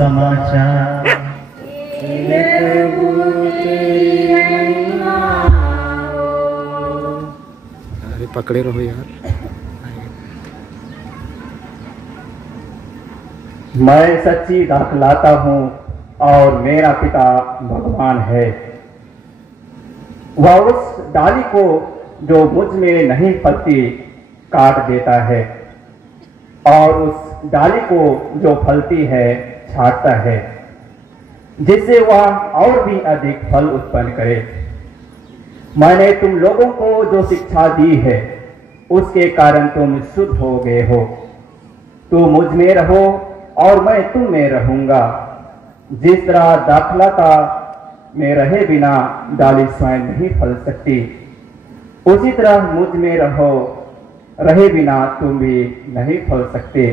सुसमाचार। अरे पकड़े रहो यार। मैं सच्ची दाखलाता हूँ और मेरा पिता भगवान है। वह उस डाली को जो मुझ में नहीं फलती काट देता है और उस डाली को जो फलती है छांटता है, जिससे वह और भी अधिक फल उत्पन्न करे। मैंने तुम लोगों को जो शिक्षा दी है उसके कारण तुम शुद्ध हो गए हो। तुम मुझ में रहो और मैं तुम में रहूंगा। जिस तरह दाखलता में रहे बिना डाली स्वयं नहीं फल सकती, उसी तरह मुझ में रहे बिना तुम भी नहीं फल सकते।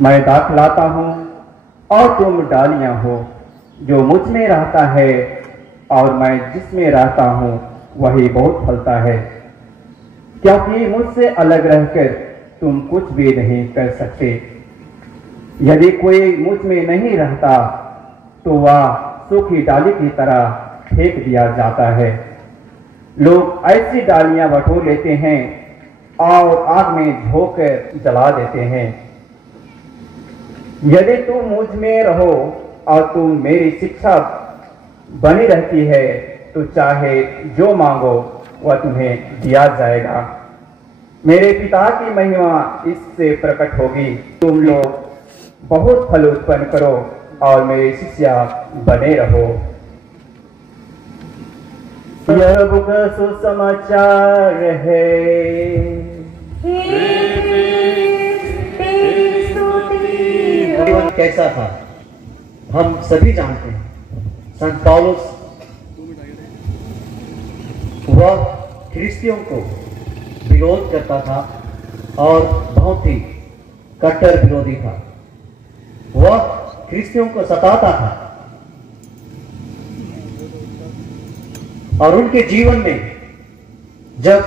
मैं दाखलाता हूँ और तुम डालियां हो। जो मुझ में रहता है और मैं जिसमें रहता हूँ वही बहुत फलता है, क्योंकि मुझसे अलग रहकर तुम कुछ भी नहीं कर सकते। यदि कोई मुझ में नहीं रहता तो वह सूखी डाली की तरह फेंक दिया जाता है। लोग ऐसी डालियां बटोर लेते हैं और आग में झोंक कर जला देते हैं। यदि तुम मुझ में रहो और तुम मेरी शिक्षा बनी रहती है तो चाहे जो मांगो वह तुम्हें दिया जाएगा। मेरे पिता की महिमा इससे प्रकट होगी। तुम लोग बहुत फल उत्पन्न करो और मेरे शिष्य बने रहो। यह प्रभु का सुसमाचार है। कैसा था हम सभी जानते हैं। संत पौलुस वह ख्रिस्तियों को विरोध करता था और बहुत ही कट्टर विरोधी था। वह ख्रिस्तियों को सताता था और उनके जीवन में जब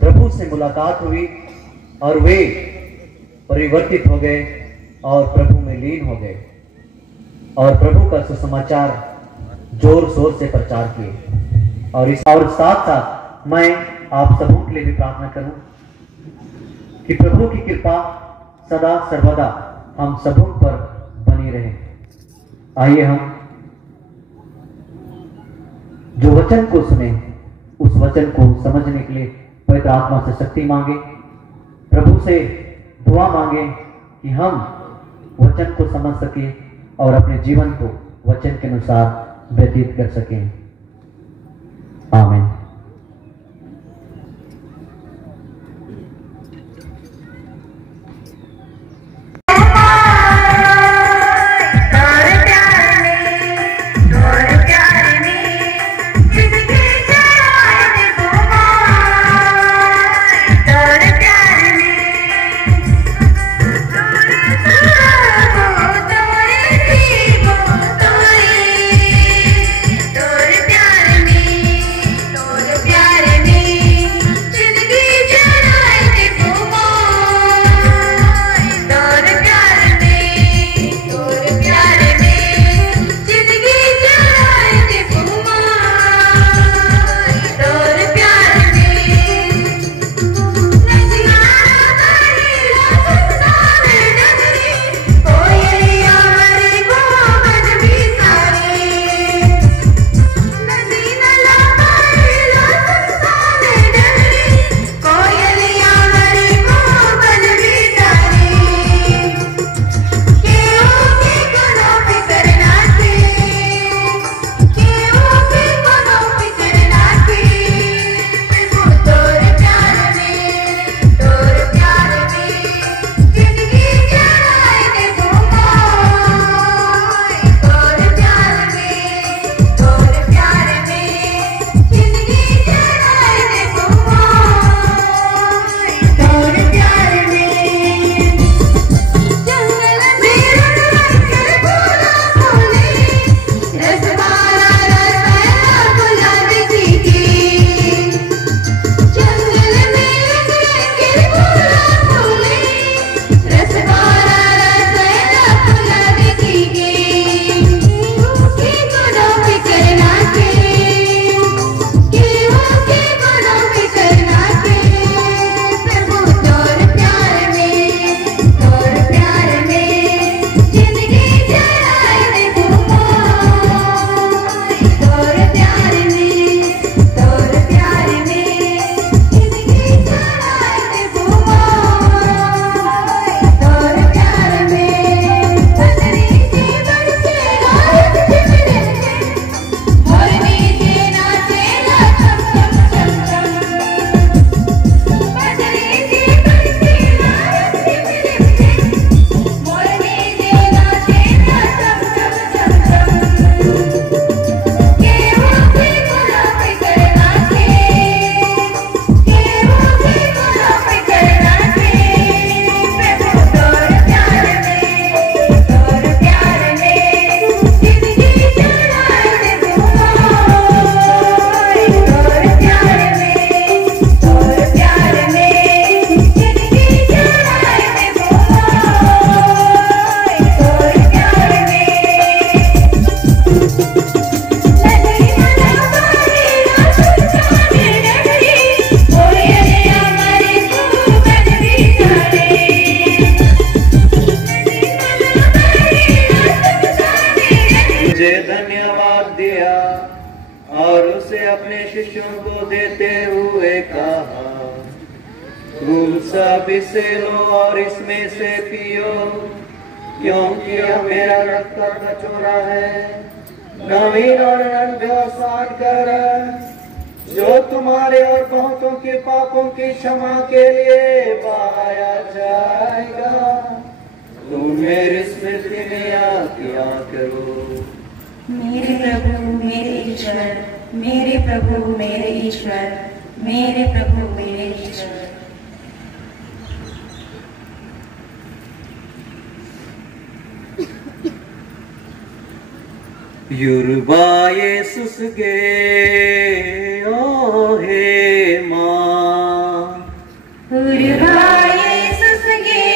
प्रभु से मुलाकात हुई और वे परिवर्तित हो गए और प्रभु में लीन हो गए और प्रभु का सुसमाचार जोर शोर से प्रचार किए। और साथ साथ मैं आप सबों के लिए भी प्रार्थना करूं कि प्रभु की कृपा सदा सर्वदा हम सबों पर बनी रहे। आइए हम जो वचन को सुने उस वचन को समझने के लिए पवित्र आत्मा से शक्ति मांगे, प्रभु से दुआ मांगे कि हम वचन को समझ सके और अपने जीवन को वचन के अनुसार व्यतीत कर सकें। आमीन। तोर प्यार में अब इसे लो और इसमें से पियो, क्योंकि यह मेरा रक्त का कटोरा है, नवीन और अनंत व्यवसाय कर, जो तुम्हारे और बहुतों के पापों की क्षमा के लिए बहाया जाएगा। तुम मेरी स्मृति में याद किया करो। मेरे प्रभु मेरे ईश्वर, मेरे प्रभु मेरे ईश्वर, मेरे प्रभु मेरे ईश्वर। युरबा येसुस गे ओ हे मां, युरबा येसुस गे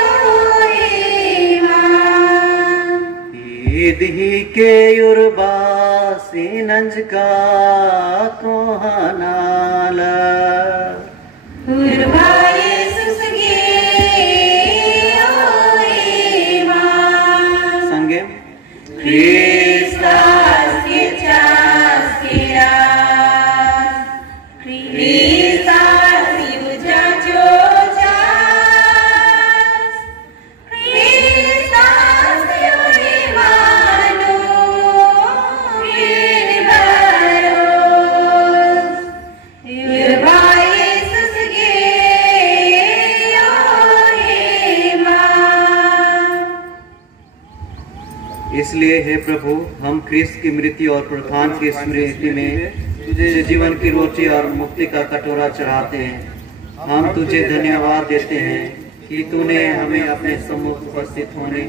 ओ हे मां। ईदही के युरबा सीनंज का कोहानाला, युरबा येसुस गे ओ हे मां। संगे Christus Christus Christus Christus Yuja Jojas Christus Yurimanu Yiribaros Yirba Jesus Ge Yohima। इसलिए हे प्रभु, हम क्रिस्त की मृत्यु और पुनरुत्थान की स्मृति में तुझे जीवन की रोटी और मुक्ति का कटोरा चढ़ाते हैं। हम तुझे धन्यवाद देते हैं कि तूने हमें अपने सम्मुख उपस्थित होने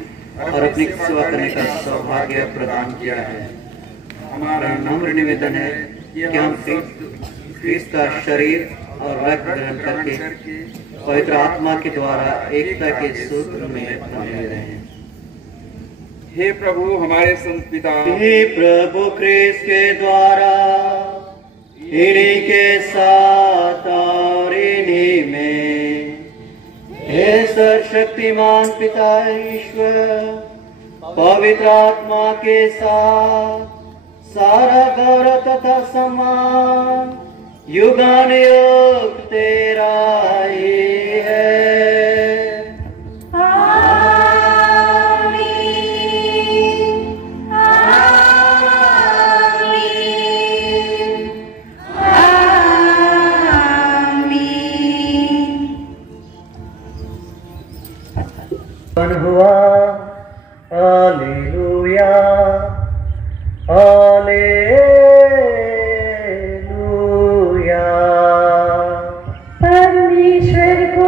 और अपनी सेवा करने का सौभाग्य प्रदान किया है। हमारा नम्र निवेदन है कि हम क्रिस्त का शरीर और रक्त ग्रहण करके पवित्र आत्मा के द्वारा एकता के सूत्र में बने रहें। हे प्रभु हमारे संत पिता, हे प्रभु क्रिस्त के द्वारा इन्हीं के साथ और इन्हीं में, हे सर्वशक्तिमान पिता ईश्वर, पवित्र आत्मा के साथ सारा गौरव तथा सम्मान युगानुयुग तेरा ही है। हुआ हालेलुया हालेलुया। परमेश्वर को